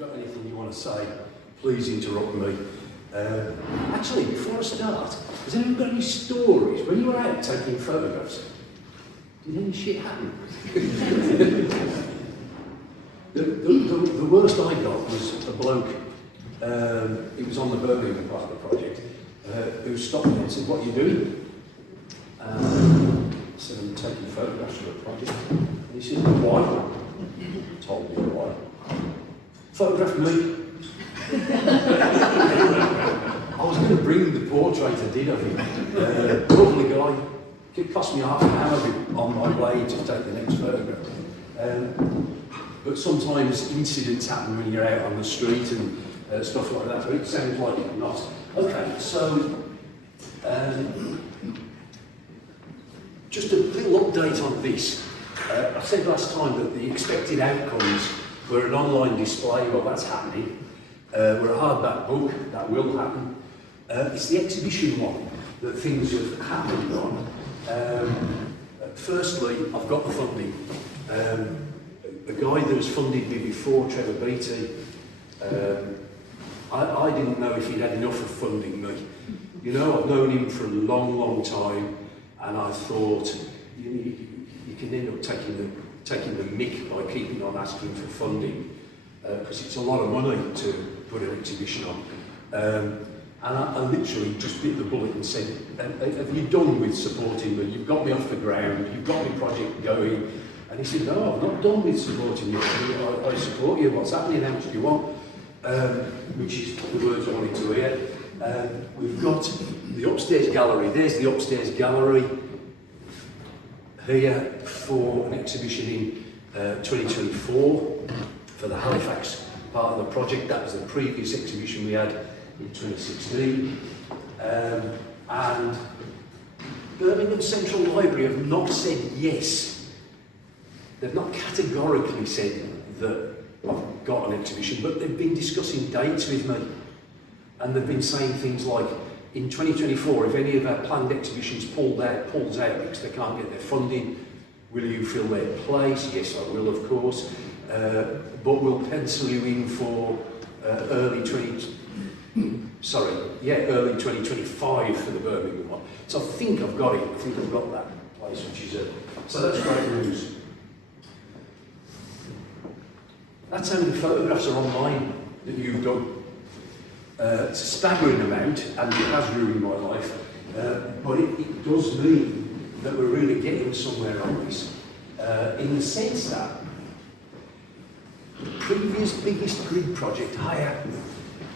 got anything you want to say, please interrupt me. Actually, before I start, has anyone got any stories? When you were out taking photographs, did any shit happen? the worst I got was a bloke, he was on the Birmingham part of the project, who stopped me and said, "What are you doing?" I said, "I'm taking photographs for a project." And he said, "Why?" Told me why. "Photograph me." I was going to bring the portrait I did of him. Lovely guy. It cost me half an hour on my way to take the next photograph. But sometimes incidents happen when you're out on the street and stuff like that, so it sounds like it's not. Okay, so just a little update on this. I said last time that the expected outcomes were an online display. Well, that's happening. We're a hardback book, that will happen. It's the exhibition one that things have happened on. Firstly, I've got the funding. A guy that has funded me before, Trevor Beattie, I didn't know if he'd had enough of funding me. You know, I've known him for a long, long time, and I thought, you can end up taking the mick by keeping on asking for funding, because it's a lot of money to put an exhibition on. And I literally just bit the bullet and said, "Have you done with supporting me? You've got me off the ground, you've got my project going." And he said, "No, I've not done with supporting you. I support you. What's happening? How much do you want?" Which is the words I wanted to hear. We've got the upstairs gallery. There's the upstairs gallery here for an exhibition in 2024 for the Halifax part of the project. That was the previous exhibition we had in 2016. And Birmingham Central Library have not said yes. They've not categorically said that I've got an exhibition, but they've been discussing dates with me. And they've been saying things like, in 2024, if any of our planned exhibitions pulls out because they can't get their funding, will you fill their place? Yes, I will, of course. But we'll pencil you in for early 2025 for the Birmingham one. So I think I've got it. I think I've got that place, which is so that's great news. That's how many photographs are online that you've done. It's a staggering amount, and it has ruined my life. But it does mean that we're really getting somewhere on this, in the sense that the previous biggest grid project,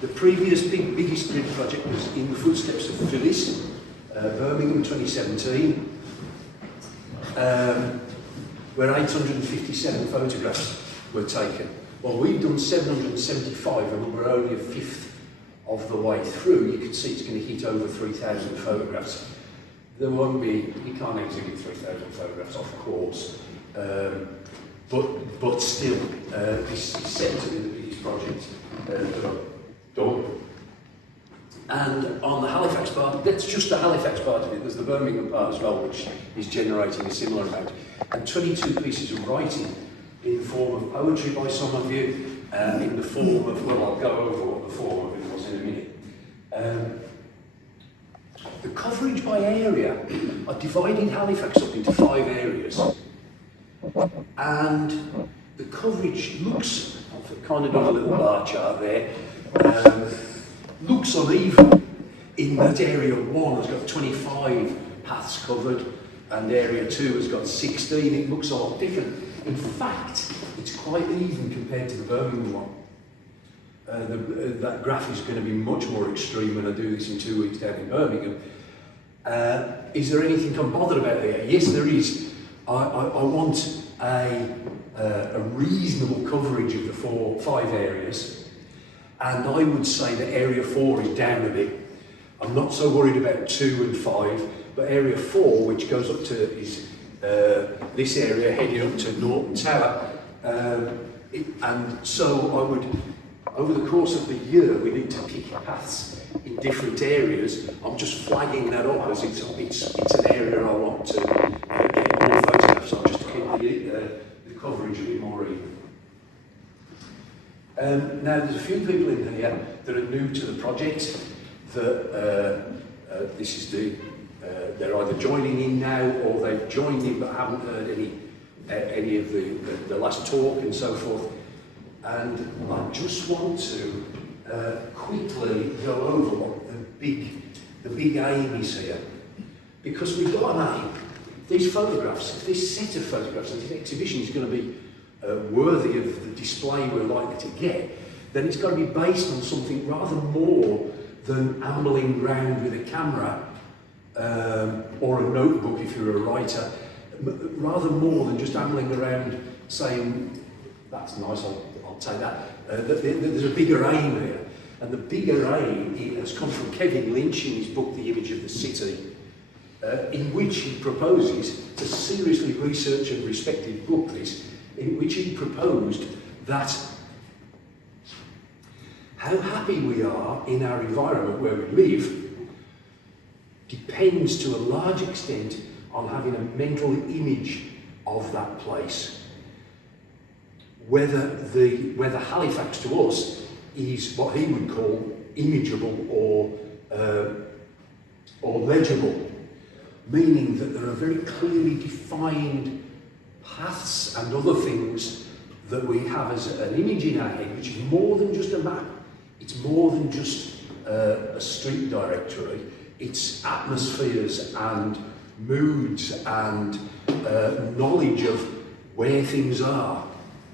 the previous biggest grid project was in the footsteps of Phyllis, Birmingham 2017, where 857 photographs were taken. Well, we've done 775 and we're only a fifth of the way through. You can see it's going to hit over 3,000 photographs. There won't be, you can't exhibit 3,000 photographs, of course, but still, this is set to be the biggest project that I've done. And on the Halifax part, that's just the Halifax part of it, there's the Birmingham part as well, which is generating a similar amount. And 22 pieces of writing in the form of poetry by some of you, in the form of, well, I'll go over what the form of it was in a minute. The coverage by area, I divided Halifax up into 5 areas. And the coverage looks, I've kind of done a little bar chart there, looks uneven in that area 1 has got 25 paths covered and area 2 has got 16. It looks a lot different. In fact, it's quite even compared to the Birmingham one. That graph is going to be much more extreme when I do this in 2 weeks down in Birmingham. Is there anything I'm bothered about there? Yes, there is. I want a reasonable coverage of the 5 areas, and I would say that area 4 is down a bit. I'm not so worried about 2 and 5, but area 4, which goes up to is this area heading up to Norton Tower, and so I would, over the course of the year, we need to pick paths in different areas. I'm just flagging that up as it's an area I want to get more photographs on, just to keep the coverage a bit more even. Now, there's a few people in here that are new to the project. That this is they're either joining in now or they've joined in but haven't heard any of the last talk and so forth. And I just want to quickly go over what the big aim is here, because we've got an aim. These photographs, if this set of photographs and this exhibition is going to be worthy of the display we're likely to get, then it's got to be based on something rather more than ambling around with a camera or a notebook if you're a writer, rather more than just ambling around saying, that's nice, I'll take that. There's a bigger aim here. And the bigger aim has come from Kevin Lynch in his book, The Image of the City, in which he proposes, it's a seriously researched and respected book this, in which he proposed that how happy we are in our environment where we live depends to a large extent on having a mental image of that place. Whether Halifax to us is what he would call imageable or legible, meaning that there are very clearly defined paths and other things that we have as an image in our head, which is more than just a map. It's more than just a street directory. It's atmospheres and moods and knowledge of where things are.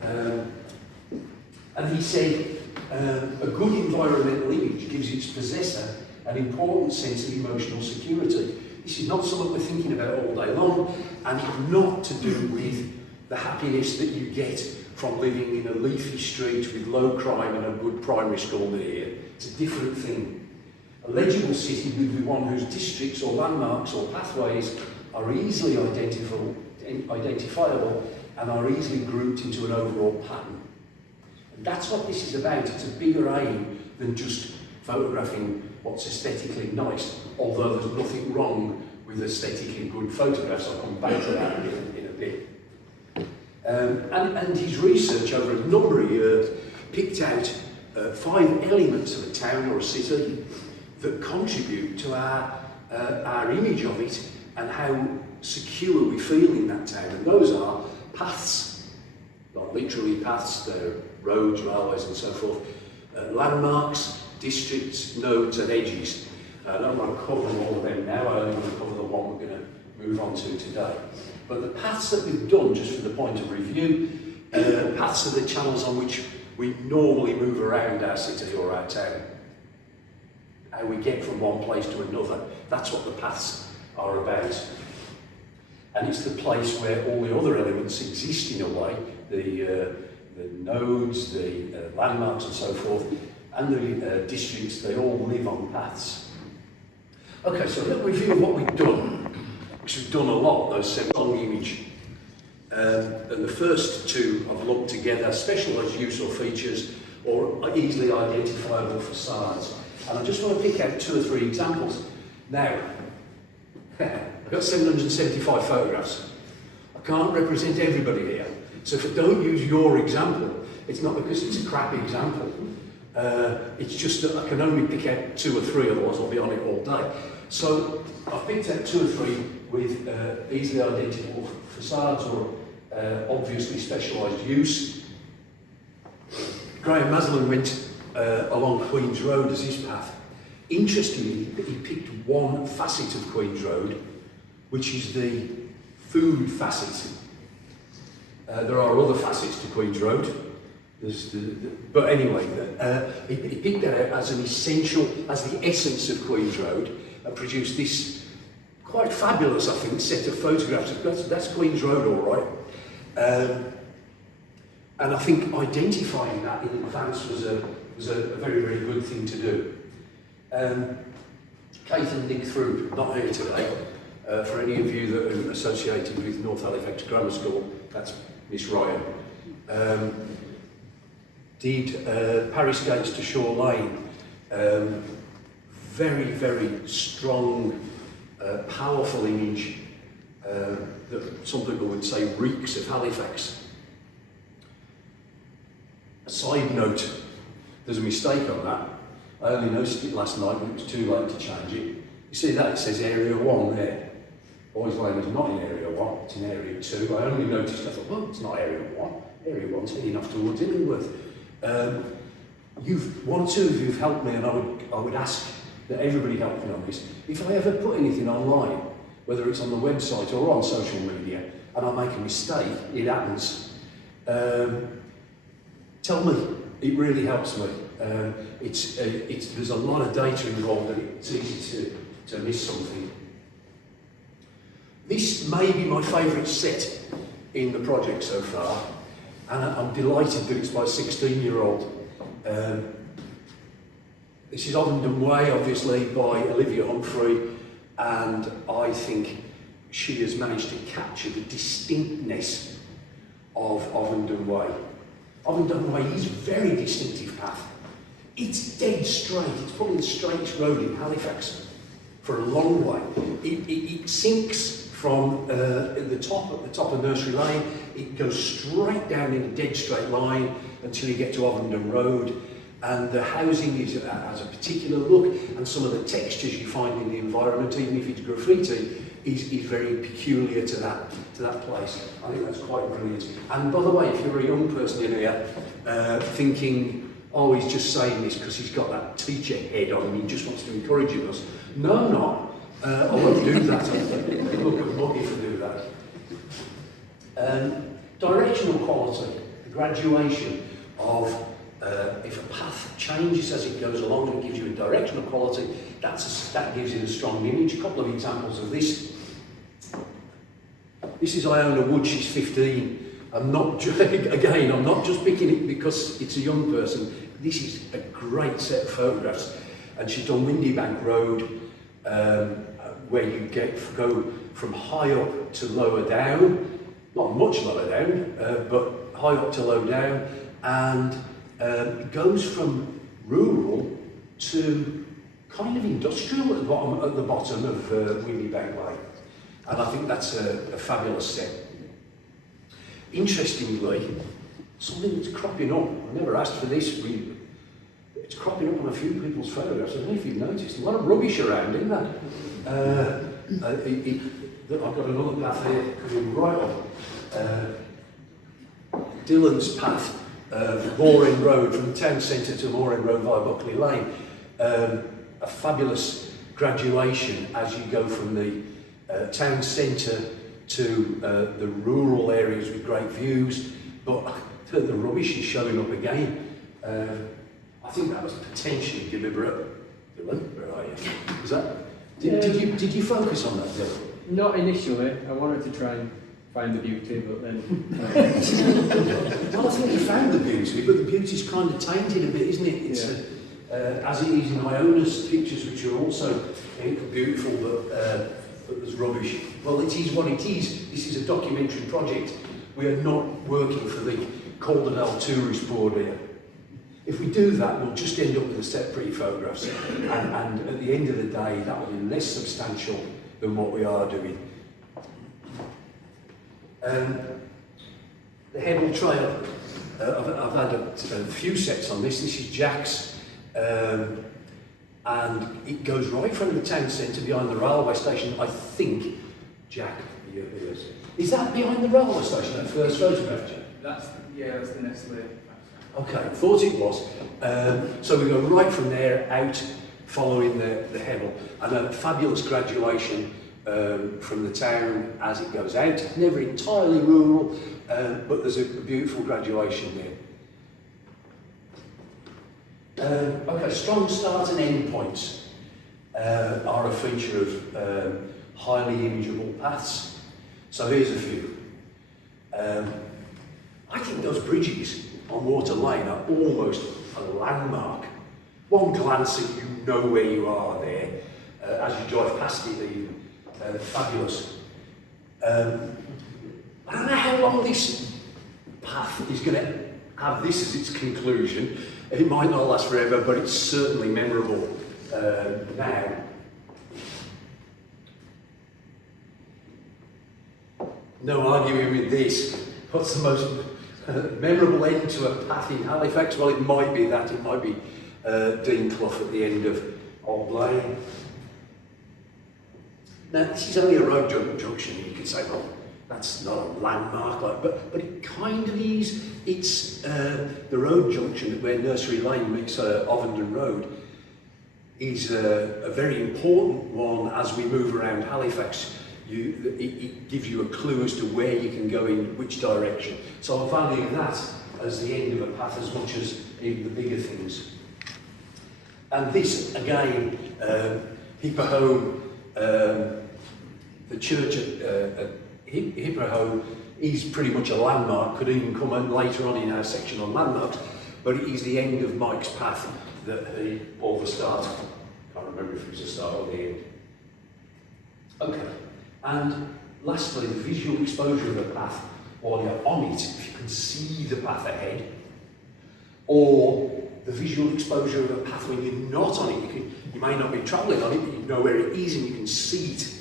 And he said, a good environmental image gives its possessor an important sense of emotional security. This is not something we're thinking about all day long, and it's not to do with the happiness that you get from living in a leafy street with low crime and a good primary school near you. It's a different thing. A legible city would be one whose districts or landmarks or pathways are easily identifiable and are easily grouped into an overall pattern. And that's what this is about. It's a bigger aim than just photographing what's aesthetically nice, although there's nothing wrong with aesthetically good photographs. I'll come back to that in a bit. And his research over a number of years picked out 5 elements of a town or a city that contribute to our image of it and how secure we feel in that town. And those are paths, not literally paths, they're roads, railways and so forth, landmarks, districts, nodes and edges. I don't want to cover all of them now, I only want to cover the one we're going to move on to today. But the paths that we've done, just for the point of review, paths are the channels on which we normally move around our city or our town. How we get from one place to another, that's what the paths are about. And it's the place where all the other elements exist in a way, the nodes, the landmarks and so forth, and the districts, they all live on paths. Okay, so let's review what we've done, because we've done a lot, those 7 on the image. And the first 2 I've lumped together, specialised use or features, or easily identifiable facades. And I just want to pick out 2 or 3 examples. Now, I've got 775 photographs. I can't represent everybody here. So if I don't use your example, it's not because it's a crappy example. It's just that I can only pick out 2 or 3, otherwise I'll be on it all day. So I've picked out 2 or 3 with easily identifiable facades or obviously specialised use. Graham Maslin went along Queen's Road as his path. Interestingly, he picked one facet of Queen's Road, which is the food facet. There are other facets to Queen's Road. But anyway, he picked that out as an essential, as the essence of Queen's Road, and produced this quite fabulous, I think, set of photographs. That's Queen's Road, all right. And I think identifying that in advance was a very, very good thing to do. Kate and Nick Throop, not here today. For any of you that are associated with North Halifax Grammar School, that's Miss Ryan. Did Paris Gates to Shore Lane. Very, very strong, powerful image that some people would say reeks of Halifax. Side note, there's a mistake on that. I only noticed it last night when it was too late to change it. You see that? It says Area 1 there. Boys Lane is not in Area 1, it's in Area 2. I only noticed, I thought, well, it's not Area 1. Area 1's heading off towards Illingworth. One or two of you have helped me, and I would ask that everybody help me on this. If I ever put anything online, whether it's on the website or on social media, and I make a mistake, it happens. Tell me, it really helps me. There's a lot of data involved, and it's easy to miss something. This may be my favourite set in the project so far, and I'm delighted that it's by a 16-year-old. This is Ovenden Way, obviously, by Olivia Humphrey, and I think she has managed to capture the distinctness of Ovenden Way. Ovenden Way is a very distinctive path. It's dead straight. It's probably the straightest road in Halifax for a long way. It sinks from at the top of Nursery Lane. It goes straight down in a dead straight line until you get to Ovenden Road. And the housing has a particular look, and some of the textures you find in the environment, even if it's graffiti, is very peculiar to that place. I think that's quite brilliant. And by the way, if you're a young person in here thinking, oh, he's just saying this because he's got that teacher head on and he just wants to encourage us. No, I'm not. I won't do that. Look at Muggy for do that. Directional quality, the graduation of if a path changes as it goes along and it gives you a directional quality, that gives it a strong image. A couple of examples of this. This is Iona Wood, she's 15. I'm not just picking it because it's a young person. This is a great set of photographs. And she's done Windybank Road, where you go from high up to lower down, not much lower down, but high up to low down, and it goes from rural to kind of industrial at the bottom of Windybank Way. And I think that's a fabulous set. Interestingly, something that's cropping up, I never asked for this, it's cropping up on a few people's photographs. I don't know if you've noticed, a lot of rubbish around, isn't there? I've got another path here coming right up. Dylan's path, Moorend Road, from the town centre to Moorend Road via Buckley Lane. A fabulous graduation as you go from the town centre to the rural areas with great views, but the rubbish is showing up again. I think that was potentially deliberate. Dylan, where are you? Was that? Did you focus on that, Dylan? Not initially. I wanted to try and find the beauty, but then... Well, I think you found the beauty, but the beauty's kind of tainted a bit, isn't it? It's as it is in Iona's pictures, which are also beautiful, but there's rubbish. Well, it is what it is. This is a documentary project. We are not working for the Calderdale Tourist Board here. If we do that, we'll just end up with a set of pretty photographs. And at the end of the day, that will be less substantial than what we are doing. The Hebble Trail. I've had a few sets on this. This is Jack's. And it goes right from the town centre behind the railway station. I think, Jack, is that behind the railway station, that first photograph, Jack? That's the next layer. Okay, thought it was. So we go right from there out, following the Hebble, and a fabulous graduation from the town as it goes out. It's never entirely rural, but there's a beautiful graduation there. Okay, strong start and end points are a feature of highly imageable paths. So here's a few. I think those bridges on Water Lane are almost a landmark. One glance and you know where you are there, as you drive past it even. Fabulous. I don't know how long this path is going to have this as its conclusion. It might not last forever, but it's certainly memorable now. No arguing with this. What's the most memorable end to a path in Halifax? Well, it might be that. It might be Dean Clough at the end of Old Lane. Now, this is only a road junction. You could say, well, that's not a landmark, but it kind of is. It's the road junction where Nursery Lane meets Ovenden Road is a very important one as we move around Halifax. It gives you a clue as to where you can go in which direction. So I value that as the end of a path as much as even the bigger things. And this, again, Hipperholme, the church at Hipperholme is pretty much a landmark, could even come in later on in our section on landmarks, but it is the end of Mike's path, or the start. I can't remember if it was the start or the end. Okay. And lastly, the visual exposure of a path while you're on it, if you can see the path ahead, or the visual exposure of a path when you're not on it. You may not be travelling on it, but you know where it is and you can see it.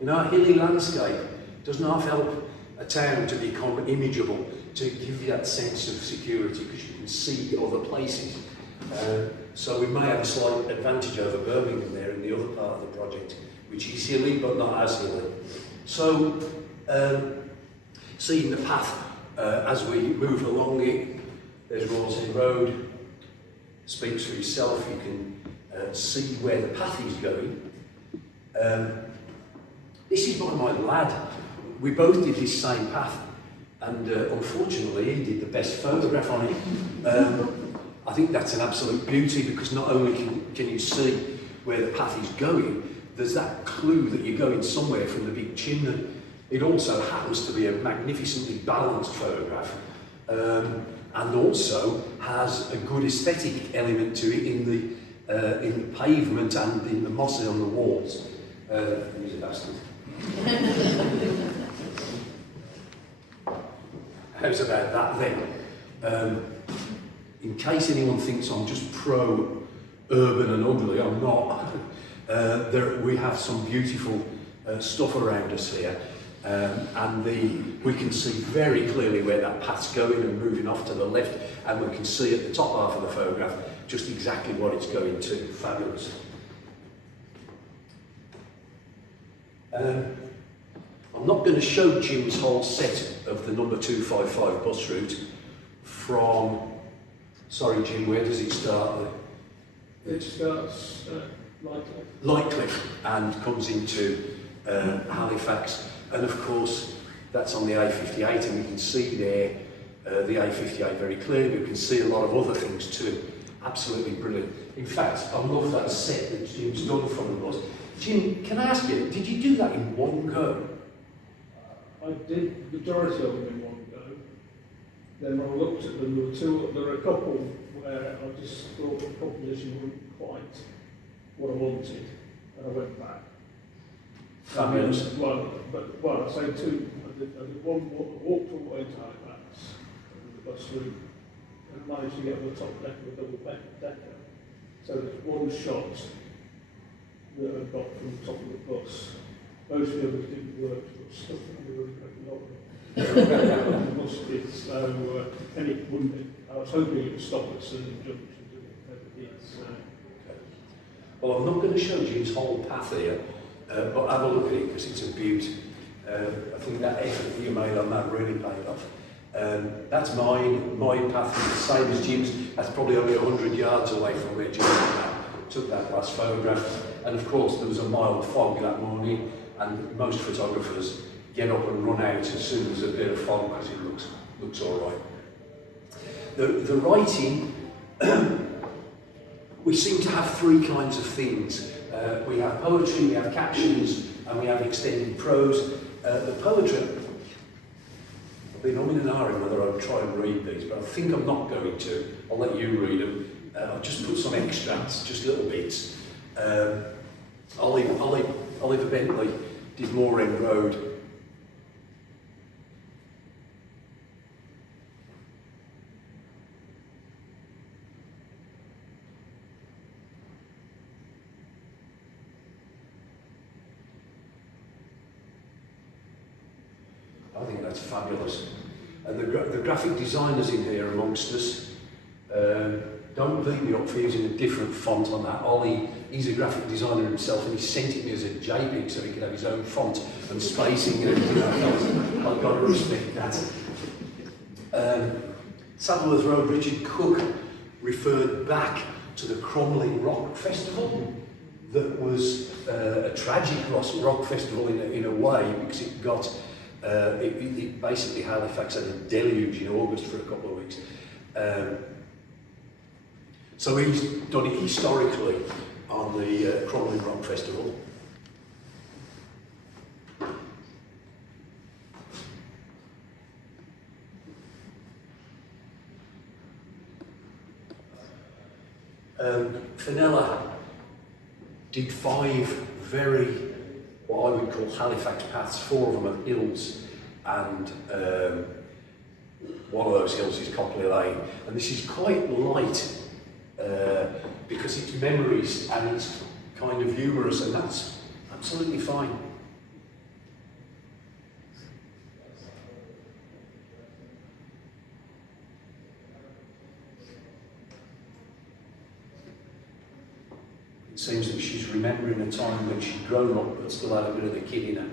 You know, a hilly landscape does not help a town to become imageable, to give you that sense of security, because you can see other places. So we may have a slight advantage over Birmingham there in the other part of the project, which is hilly but not as hilly. So seeing the path as we move along it, there's Rollshead Road, speaks for itself. You can see where the path is going. This is by my lad. We both did this same path, and unfortunately he did the best photograph on it. I think that's an absolute beauty, because not only can you see where the path is going, there's that clue that you're going somewhere from the big chimney. It also happens to be a magnificently balanced photograph, and also has a good aesthetic element to it in the pavement and in the moss on the walls. He's a bastard. How's about that then? In case anyone thinks I'm just pro-urban and ugly, I'm not. We have some beautiful stuff around us here, and we can see very clearly where that path's going and moving off to the left, and we can see at the top half of the photograph just exactly what it's going to. Fabulous. I'm not going to show Jim's whole set of the number 255 bus route from, sorry Jim, where does it start? It starts Lightcliffe and comes into Halifax, and of course that's on the A58, and we can see there the A58 very clearly, but we can see a lot of other things too. Absolutely brilliant. In fact, I love that set that Jim's done from the bus. Jim, can I ask you, did you do that in one go? I did the majority of them in one go. Then when I looked at them, there were a couple where I just thought the composition wasn't quite what I wanted, and I went back. Fabulous. Well, I say two. I did one, walked all the way to Halifax with the bus route, and managed to get on the top deck of a double decker. So there's one shot that I got from the top of the bus. Most of the others didn't work, so I was stuck in a really great lorry. The bus did, so, and it wouldn't. I was hoping it would stop at certain junctions, and it never did. So. Well, I'm not going to show Jim's whole path here, but have a look at it because it's a beaut. I think that effort that you made on that really paid off. That's mine. My path is the same as Jim's. That's probably only 100 yards away from where Jim took that last photograph. And of course, there was a mild fog that morning, and most photographers get up and run out as soon as a bit of fog because it looks all right. The writing, we seem to have three kinds of things. We have poetry, we have captions, and we have extended prose. The poetry, I've been umming and ahhing whether I'll try and read these, but I think I'm not going to. I'll let you read them. I'll just put some extracts, just little bits. Oliver Bentley did Moor End Road. I think that's fabulous. And the graphic designers in here amongst us, don't beat me up for using a different font on that. Ollie, he's a graphic designer himself, and he sent it me as a JPEG so he could have his own font and spacing and everything like that. I've got to respect that. Saddleworth Road, Richard Cook referred back to the Cromlin Rock Festival that was a tragic rock festival in a way, because it got, it basically Halifax had a deluge in August for a couple of weeks. So he's done it historically on the Cromlin Rock Festival. Fenella did 5 very, what I would call Halifax paths. 4 of them are hills, and one of those hills is Copley Lane. And this is quite light because it's memories and it's kind of humorous, and that's absolutely fine. It seems that she's remembering a time when she'd grown up but still had a bit of the kid in her.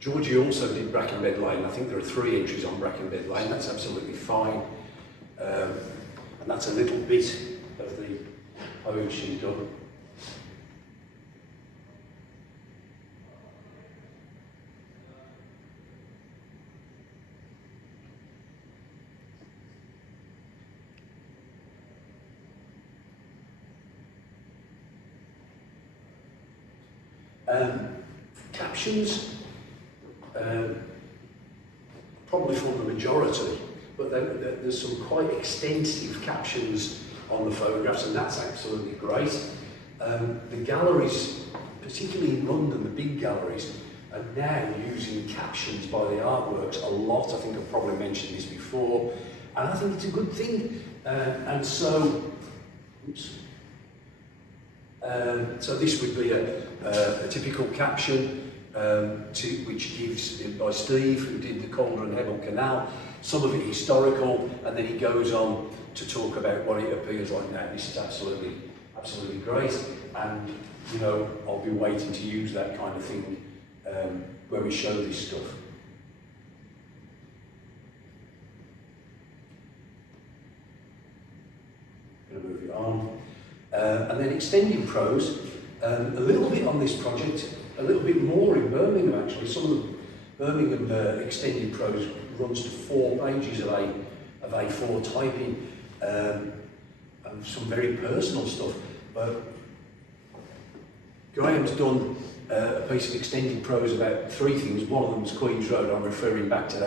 Georgie also did Brackenbed Lane. I think there are 3 entries on Brackenbed Lane. That's absolutely fine. And that's a little bit of the poem she's done. Captions, probably from the majority, but then there's some quite extensive captions on the photographs, and that's absolutely great. The galleries, particularly in London, the big galleries, are now using captions by the artworks a lot. I think I've probably mentioned this before, and I think it's a good thing. And so, oops. So this would be a typical caption which gives, by Steve, who did the Calder and Hebble Canal, some of it historical, and then he goes on to talk about what it appears like now. This is absolutely great, and you know, I'll be waiting to use that kind of thing when we show this stuff. Going to move it on. And then extending prose, a little bit on this project, a little bit more in Birmingham actually. Some of the Birmingham extended prose runs to 4 pages of A4 typing, and some very personal stuff. But Graham's done a piece of extended prose about 3 things. One of them's Queen's Road. I'm referring back to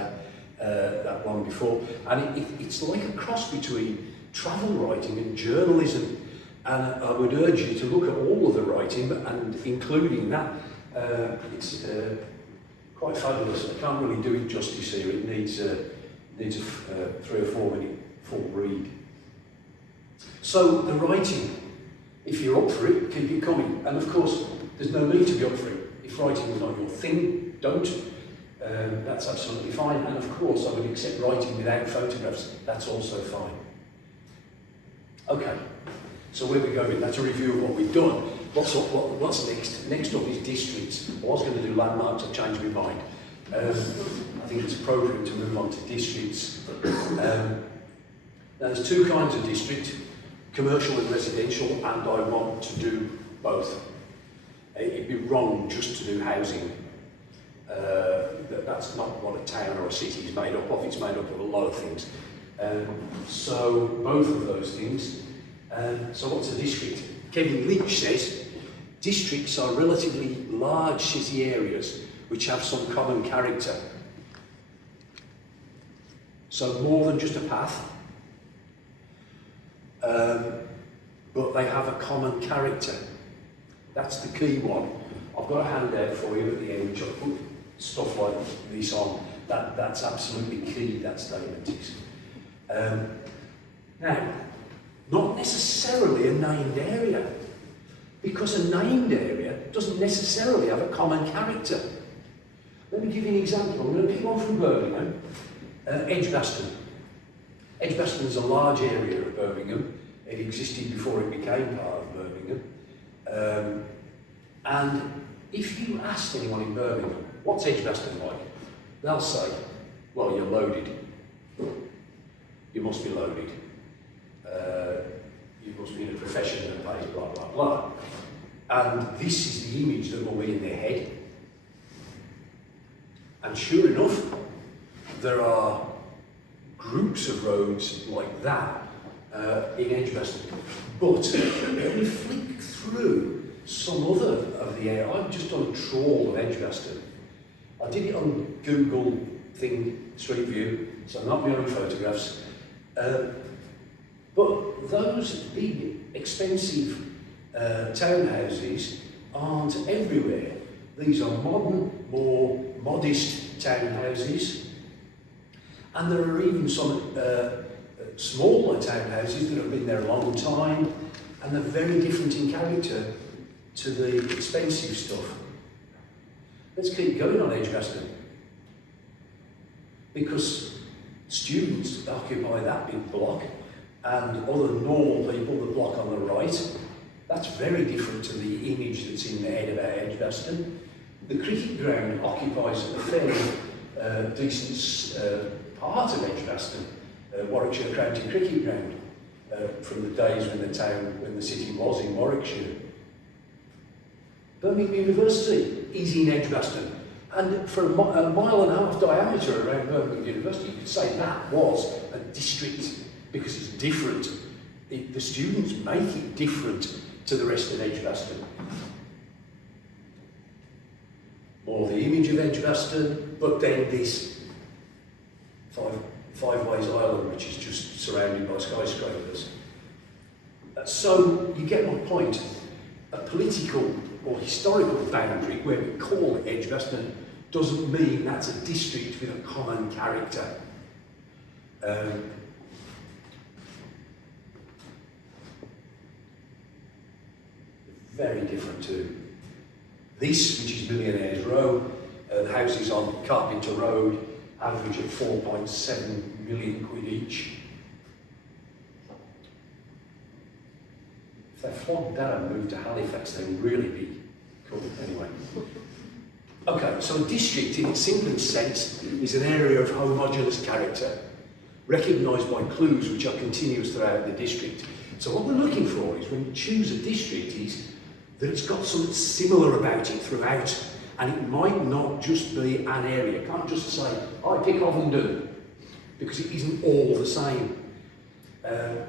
that one before, and it's like a cross between travel writing and journalism. And I would urge you to look at all of the writing, and including that. It's quite fabulous. I can't really do it justice here. It needs a 3 or 4 minute full read. So the writing, if you're up for it, keep it coming. And of course, there's no need to be up for it. If writing is not your thing, don't. That's absolutely fine. And of course, I would accept writing without photographs. That's also fine. Okay. So where we're going, that's a review of what we've done. What's next? Next up is districts. I was going to do landmarks, I've changed my mind. I think it's appropriate to move on to districts. Now there's 2 kinds of district, commercial and residential, and I want to do both. It'd be wrong just to do housing. That's not what a town or a city is made up of. It's made up of a lot of things. So both of those things. So what's a district? Kevin Lynch says, districts are relatively large city areas which have some common character. So more than just a path, but they have a common character. That's the key one. I've got a handout for you at the end which I've put stuff like this on That's absolutely key, that statement is. Now, not necessarily a named area, because a named area doesn't necessarily have a common character. Let me give you an example. I'm going to pick one from Birmingham, Edgbaston. Edgbaston is a large area of Birmingham. It existed before it became part of Birmingham. And if you asked anyone in Birmingham, what's Edgbaston like? They'll say, well, you're loaded. You must be loaded. You must be in a profession that pays blah, blah, blah. And this is the image that will be in their head. And sure enough, there are groups of roads like that in Edgbaston. But when we flick through some other of the area, I've just done a trawl of Edgbaston. I did it on Google Street View, so not my own photographs. But those big, expensive townhouses aren't everywhere. These are modern, more modest townhouses. And there are even some smaller townhouses that have been there a long time, and they're very different in character to the expensive stuff. Let's keep going on Edgbaston, because students occupy that big block, and other normal people, the block on the right. That's very different to the image that's in the head about Edgbaston. The cricket ground occupies a fairly decent part of Edgbaston, Warwickshire County Cricket Ground, from the days when the city was in Warwickshire. Birmingham University is in Edgbaston, and for a mile and a half diameter around Birmingham University, you could say that was a district, because it's different. The students make it different to the rest of Edgbaston. More the image of Edgbaston, but then this Five Ways Island, which is just surrounded by skyscrapers. So you get my point. A political or historical boundary where we call it Edgbaston doesn't mean that's a district with a common character. Very different to this, which is Millionaires Row. The houses on Carpenter Road average at 4.7 million quid each. If they flogged that and moved to Halifax, they would really be cool. Anyway. Okay, so a district in its simplest sense is an area of homogeneous character, recognised by clues which are continuous throughout the district. So what we're looking for is, when you choose a district, is that it's got something similar about it throughout, and it might not just be an area. You can't just say, I pick Ovenden, because it isn't all the same.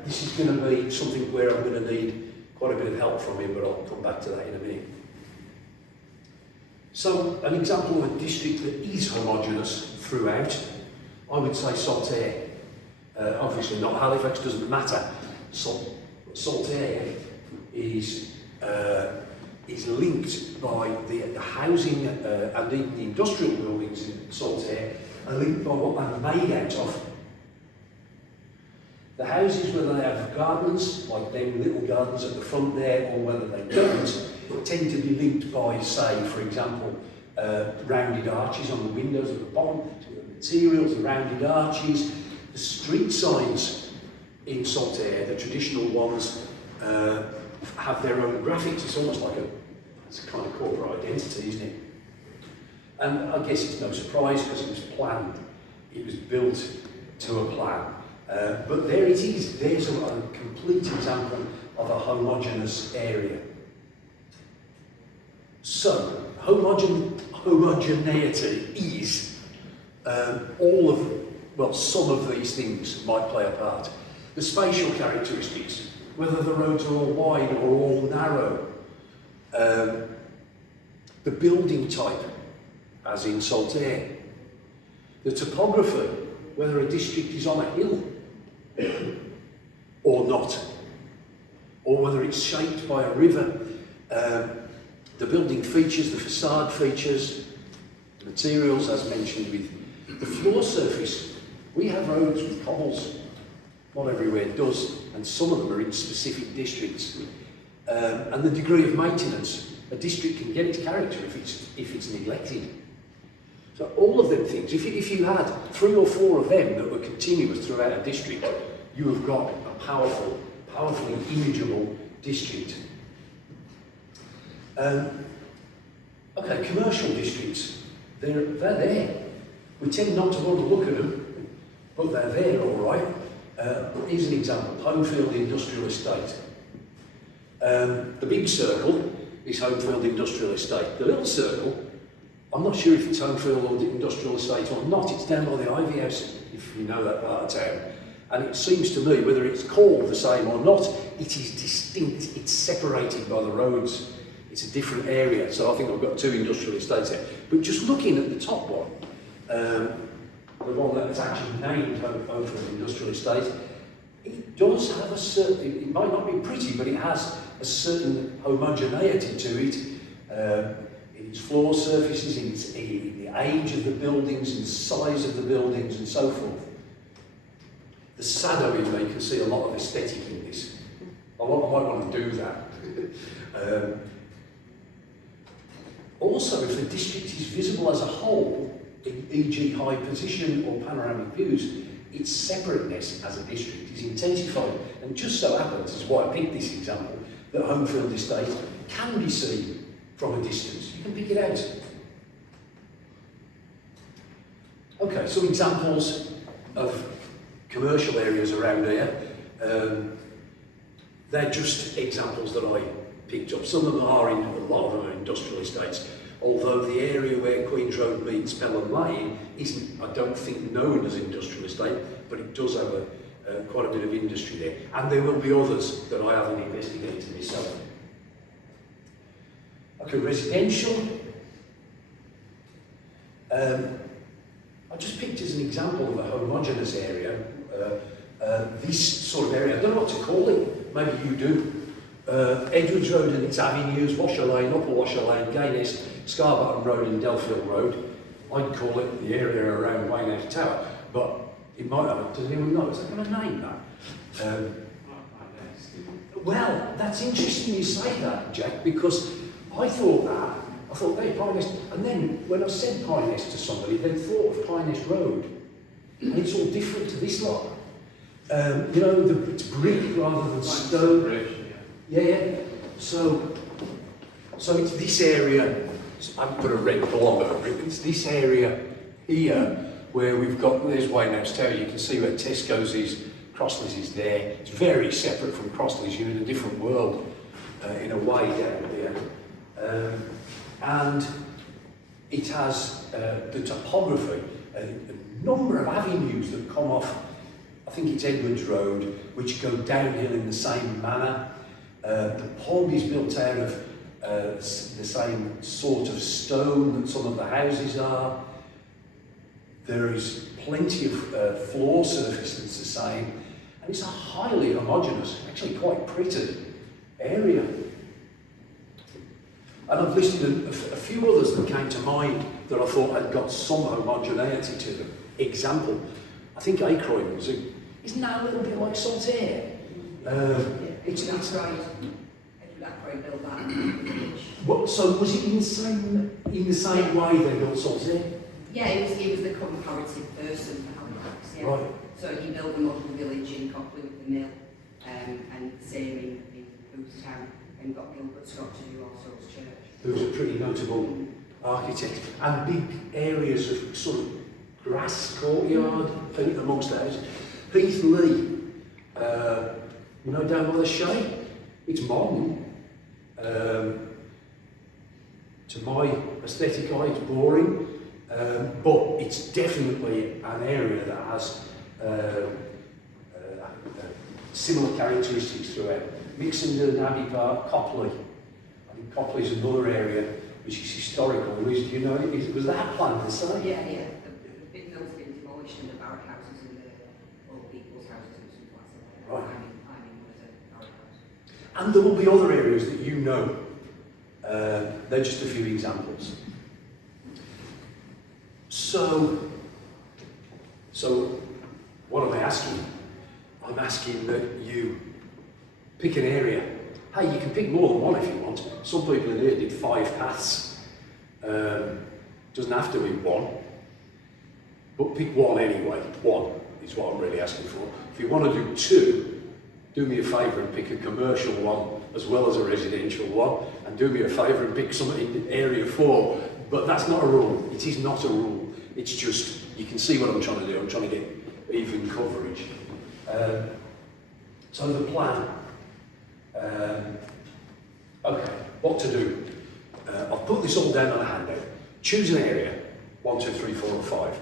This is going to be something where I'm going to need quite a bit of help from you, but I'll come back to that in a minute. So, an example of a district that is homogeneous throughout, I would say Saltaire. Obviously not Halifax, doesn't matter. Saltaire is linked by the housing and even the industrial buildings in Saltaire are linked by what they're made out of. The houses, whether they have gardens, like them little gardens at the front there, or whether they don't, tend to be linked by, say, for example, rounded arches on the windows at the bottom, so the materials, the rounded arches. The street signs in Saltaire, the traditional ones, have their own graphics. It's almost like it's a kind of corporate identity, isn't it? And I guess it's no surprise, because it was planned. It was built to a plan. But there it is. There's a complete example of a homogeneous area. So, homogeneity is some of these things might play a part. The spatial characteristics, whether the roads are all wide or all narrow. The building type, as in Saltaire. The topography, whether a district is on a hill or not, or whether it's shaped by a river. The building features, the facade features, the materials, as mentioned with The floor surface, we have roads with cobbles. Not everywhere does, and some of them are in specific districts. And the degree of maintenance, a district can get its character if it's neglected. So all of them things, if you had 3 or 4 of them that were continuous throughout a district, you have got a powerfully imageable district. Okay, commercial districts, they're there. We tend not to want to look at them, but they're there all right. Here's an example, Homefield Industrial Estate. The big circle is Homefield Industrial Estate. The little circle, I'm not sure if it's Homefield or the Industrial Estate or not, it's down by the Ivy House, if you know that part of town. And it seems to me, whether it's called the same or not, it is distinct, it's separated by the roads. It's a different area, so I think I've got 2 industrial estates there. But just looking at the top one, the one that's actually named Homefield Industrial Estate, it does have a certain, it might not be pretty, but it has a certain homogeneity to it, in its floor surfaces, in the age of the buildings, in the size of the buildings, and so forth. The saddo in me can see a lot of aesthetic in this. I might want to do that. Also, if the district is visible as a whole, e.g. high position or panoramic views, its separateness as a district is intensified. And it just so happens, this is why I picked this example, that Homefield Estate can be seen from a distance. You can pick it out. Okay, some examples of commercial areas around here. They're just examples that I picked up. Some of them are in, a lot of them are industrial estates, although the area where Queen's Road meets Pelham Lane isn't, I don't think, known as industrial estate, but it does have quite a bit of industry there. And there will be others that I haven't investigated myself. Okay, residential. I just picked as an example of a homogeneous area, this sort of area. I don't know what to call it, maybe you do. Edwards Road and its avenues, Washer Lane, Upper Washer Lane, Gayness, Scarbottom Road and Delfield Road. I'd call it the area around Waynehouse Tower, but it might have, does anyone know, is that going to name that? Well, that's interesting you say that, Jack, because I thought, hey, Pine Nest, and then when I said Pine Nest to somebody, they thought of Pine Nest Road, and it's all different to this lot. You know, it's brick rather than stone. Yeah. So it's this area. I haven't put a red blob over it. It's this area here where we've got. There's Waynehouse Tower. You can see where Tesco's is. Crossley's is there. It's very separate from Crossley's. You're in a different world in a way down there. And it has the topography, a number of avenues that come off. I think it's Edwards Road, which go downhill in the same manner. The pond is built out of the same sort of stone that some of the houses are. There is plenty of floor surface that's the same, and it's a highly homogeneous, actually quite pretty area. And I've listed a few others that came to mind that I thought had got some homogeneity to them. Example, I think Aykroyd was isn't that a little bit like Saltaire? It's right. Edward built that. What? So was it in the same way they built Saltaire? Yeah, he was the comparative person for Halifax. Yeah. Right. So he built the model village in Copley with the mill, and the same in Boothstown, and got Gilbert Scott to do All Souls Church. Who was a pretty notable architect, and big areas of sort of grass courtyard amongst the houses. Heath Lee, you know, down by the Shay, it's modern. To my aesthetic eye, it's boring, but it's definitely an area that has similar characteristics throughout. Mixenden, Abbey Park, Copley. I think Copley's another area which is historical. Do you know, was that planned the same? Yeah. The big mill's been demolished and the barrack houses and the old people's houses and stuff like that. Right. I mean, was a barrack house. And there will be other areas that you know. They're just a few examples. So, So what am I asking? I'm asking that you pick an area. Hey, you can pick more than one if you want. Some people in here did 5 paths. Doesn't have to be one, but pick one anyway. One is what I'm really asking for. If you want to do 2, do me a favour and pick a commercial one as well as a residential one, and do me a favour and pick something in area 4. But that's not a rule. It is not a rule. It's just, you can see what I'm trying to do. I'm trying to get even coverage. So the plan. Okay, what to do? I've put this all down on a handout. Choose an area, 1, 2, 3, 4 or 5.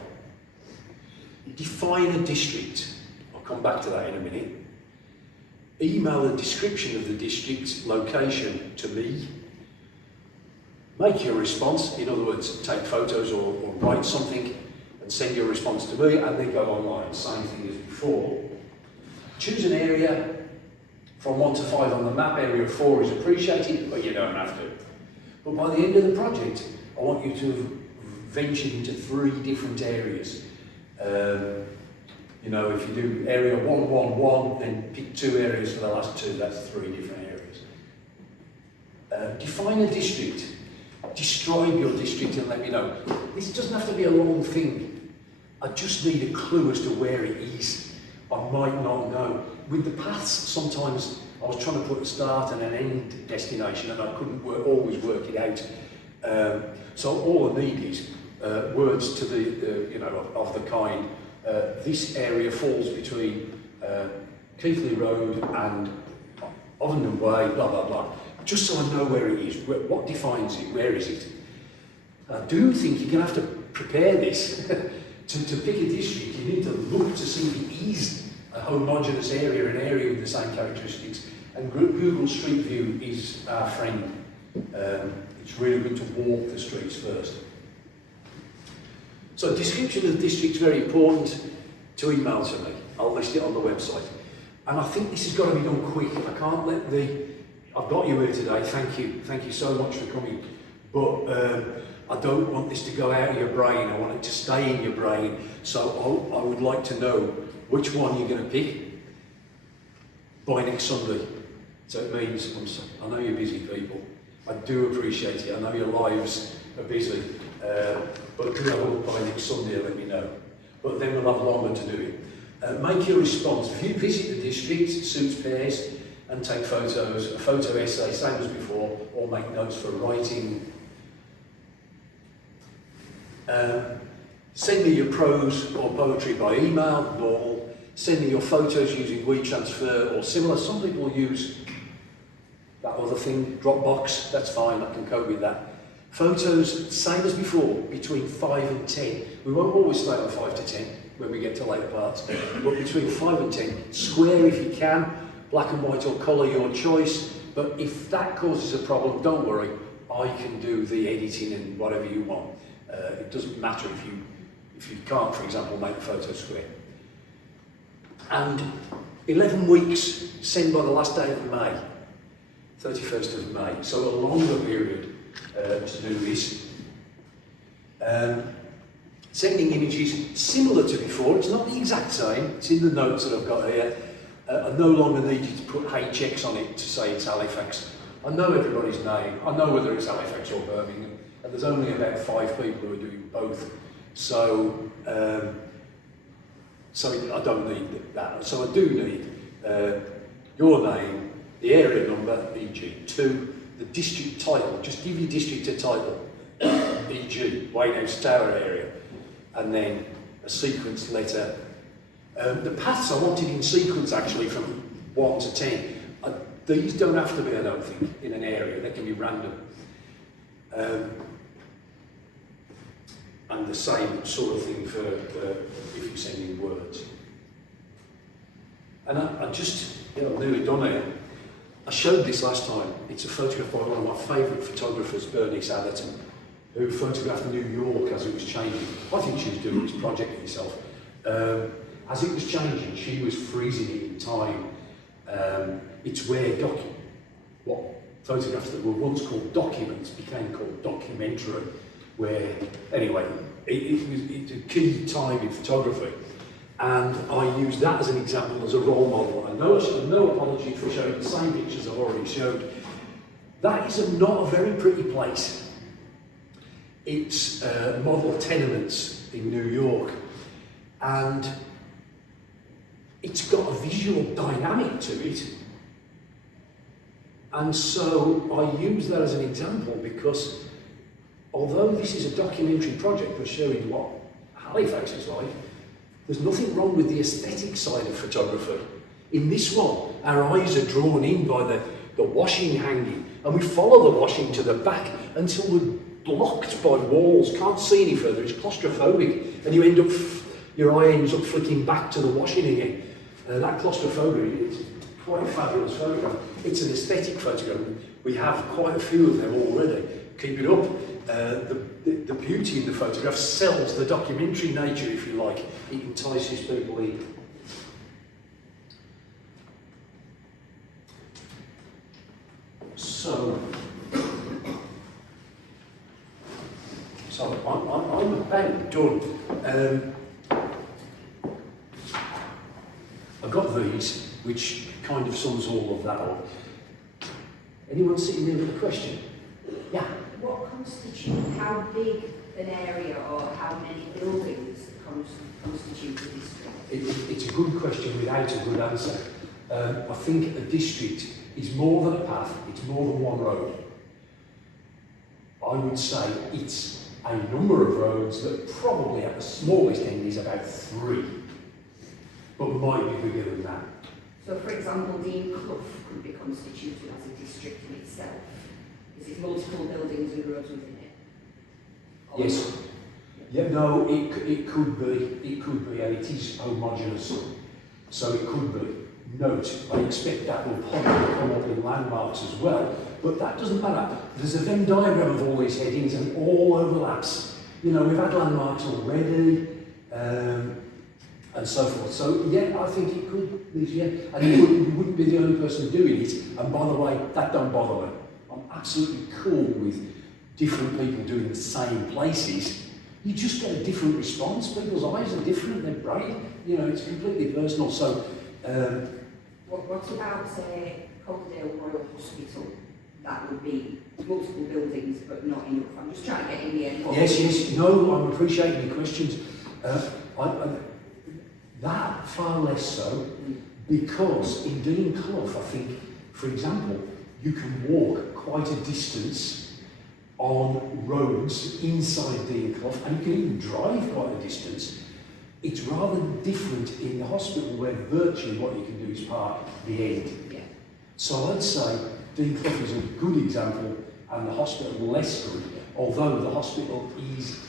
Define a district. I'll come back to that in a minute. Email a description of the district's location to me. Make your response, in other words, take photos or write something and send your response to me, and then go online. Same thing as before. Choose an area from 1 to 5 on the map. Area 4 is appreciated, but you don't have to. But by the end of the project, I want you to have ventured into 3 different areas. You know, if you do area 111, then pick 2 areas for the last 2, that's 3 different areas. Define a district. Describe your district and let me know. This doesn't have to be a long thing. I just need a clue as to where it is. I might not know. With the paths, sometimes I was trying to put a start and an end destination and I couldn't always work it out. So all I need is words to the, you know, of the kind, this area falls between Keithley Road and Ovenden Way, blah, blah, blah. Just so I know where it is, what defines it, where is it. I do think you're going to have to prepare this. to pick a district, you need to look to see if it is a homogeneous area, an area with the same characteristics. And Google Street View is our friend. It's really good to walk the streets first. So description of the district is very important to email to me. I'll list it on the website. And I think this has got to be done quick. I can't let I've got you here today, thank you so much for coming. But I don't want this to go out of your brain, I want it to stay in your brain. So I would like to know which one you're going to pick by next Sunday. So it means, I know you're busy people, I do appreciate it, I know your lives are busy, but do have a look by next Sunday and let me know. But then we'll have longer to do it. Make your response. If you visit the district, suits pairs, and take photos, a photo essay, same as before, or make notes for writing. Send me your prose or poetry by email, normal. Send me your photos using WeTransfer or similar. Some people use that other thing, Dropbox, that's fine, I can cope with that. Photos, same as before, between 5 and 10. We won't always stay on 5 to 10 when we get to later parts, but between 5 and 10, square if you can, black and white or colour, your choice. But if that causes a problem, don't worry, I can do the editing and whatever you want. It doesn't matter if you can't, for example, make the photo square. And 11 weeks, send by the last day of May, 31st of May, so a longer period to do this. Sending images similar to before, it's not the exact same, it's in the notes that I've got here. I no longer need you to put HX on it to say it's Halifax. I know everybody's name, I know whether it's Halifax or Birmingham, and there's only about 5 people who are doing both. So, so I don't need that. So I do need your name, the area number, e.g. 2, the district title, just give your district a title, e.g. White House Tower area, and then a sequence letter. The paths I wanted in sequence actually from 1 to 10. These don't have to be, I don't think, in an area, they can be random. And the same sort of thing for if you send in words. And I just, I'm nearly done here. I showed this last time. It's a photograph by one of my favourite photographers, Bernice Atherton, who photographed New York as it was changing. I think she was doing this project herself. As it was changing, she was freezing it in time. It's where what photographs that were once called documents became called documentary. Where, anyway, it's a key time in photography. And I use that as an example, as a role model. And no apology for showing the same pictures I've already showed. That is not a very pretty place. It's model tenements in New York. And it's got a visual dynamic to it. And so I use that as an example because although this is a documentary project that's showing what Halifax is like, there's nothing wrong with the aesthetic side of photography. In this one, our eyes are drawn in by the washing hanging, and we follow the washing to the back until we're blocked by walls, can't see any further, it's claustrophobic, and you end up, your eye ends up flicking back to the washing again. That claustrophobia is quite a fabulous photograph. It's an aesthetic photograph. We have quite a few of them already. Keep it up. The beauty in the photograph sells the documentary nature, if you like. It entices people in. So I'm about done. I've got these, which kind of sums all of that up. Anyone sitting there with a question? Yeah. What constitutes, how big an area or how many buildings constitute a district? It's a good question without a good answer. I think a district is more than a path, it's more than one road. I would say it's a number of roads that probably at the smallest end is about 3, but might be bigger than that. So for example, Dean Clough could be constituted as a district in itself. Is it multiple buildings and roads within it? Or Yes. Yeah, no, it could be, and it is homogeneous. So it could be. Note, I expect that will probably come up in landmarks as well, but that doesn't matter. There's a Venn diagram of all these headings and it all overlaps. You know, we've had landmarks already, and so forth. So yeah, I think it could be, yeah. And you wouldn't be the only person doing it. And by the way, that don't bother me. I'm absolutely cool with different people doing the same places. You just get a different response. People's eyes are different, their brain, you know, it's completely personal. So, what about, say, Calderdale Royal Hospital? That would be multiple buildings, but not enough. I'm just trying to get in the end. yes, no, I'm appreciating the questions. That far less so, because in Dean Clough, I think, for example, you can walk quite a distance on roads inside Dean Clough, and you can even drive quite a distance. It's rather different in the hospital where virtually what you can do is park the end. Yeah. So I'd say Dean Clough is a good example and the hospital less good, although the hospital is,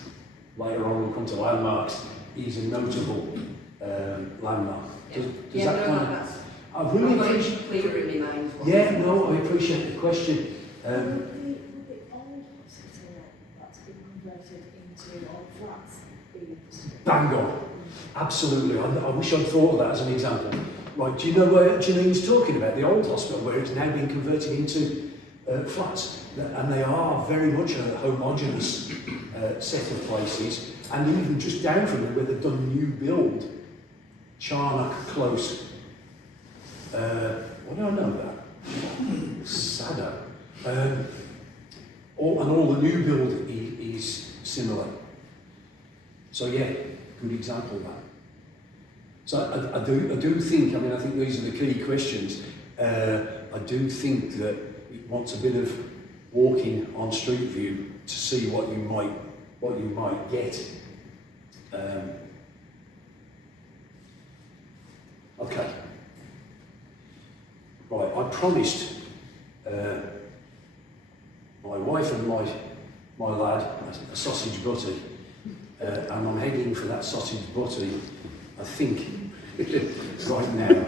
later on we'll come to landmarks, is a notable landmark. Does that kind of... That's I really appreciate clearer in my mind. Yeah, no, I appreciate the question. The old hospital that's been converted into old flats be Bang on. Absolutely. I wish I'd thought of that as an example. Right, do you know where Janine's talking about? The old hospital where it's now been converted into flats. And they are very much a homogeneous set of places. And even just down from it where they've done new build, Charnock Close. What do I know that? Sadder. All the new build is similar. So yeah, good example of that. So I do think, I mean, I think these are the key questions. I do think that it wants a bit of walking on Street View to see what you might get. Okay. Right, I promised my wife and my lad a sausage butty, and I'm heading for that sausage butty, I think, right now.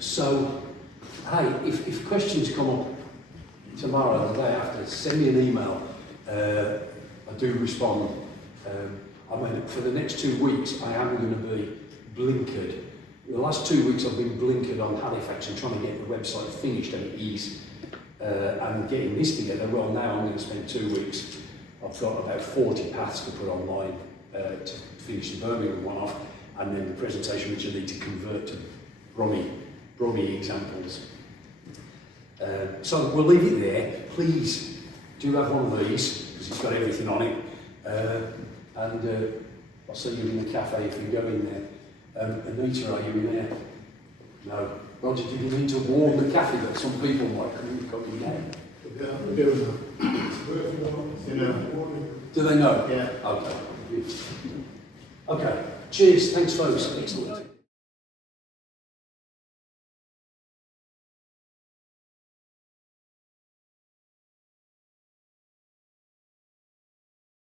So, hey, if questions come up tomorrow or the day after, send me an email. I do respond. I mean, for the next 2 weeks, I am going to be blinkered. The last 2 weeks I've been blinkered on Halifax and trying to get the website finished, and it is. And getting this together, well, now I'm going to spend 2 weeks. I've got about 40 paths to put online to finish the Birmingham one off. and then the presentation which you need to convert to Brummy examples. So we'll leave it there. Please do have one of these, because it's got everything on it. And I'll see you in the cafe if you go in there. Anita, are you in there? No. Roger, do you need to warn the cafe that some people might come in there? Do they know? Yeah. Okay. Okay. Cheers. Thanks, folks. Excellent.